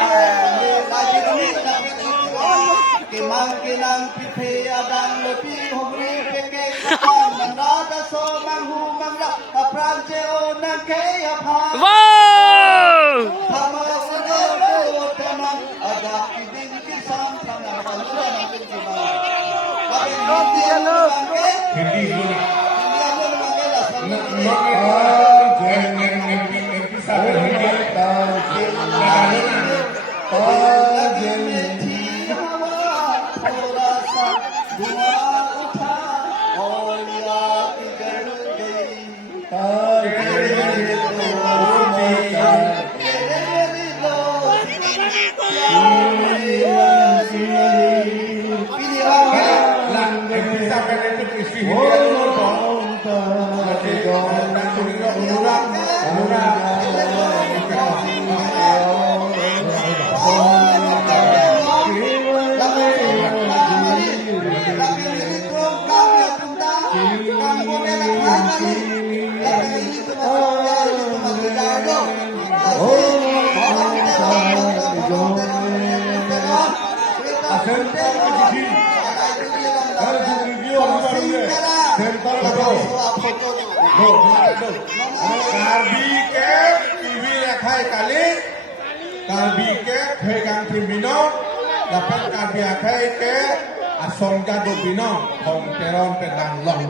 lah. Kimang kinang pipi adang lepi hubri peke kapang nanda so manghu mangla apranje o nangke apha Wow! Thama sado tamang ada ibing kisam thana kalura nangke jibang Abe hindi ano mangke Hindi yun. hindi ano mangke la Karbi ke pegang timbino, dapat karbi akai ke asong jadu bino, kong teron pedang long.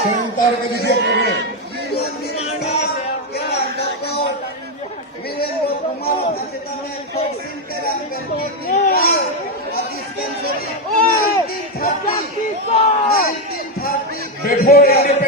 Sebentar ke dia ni. Before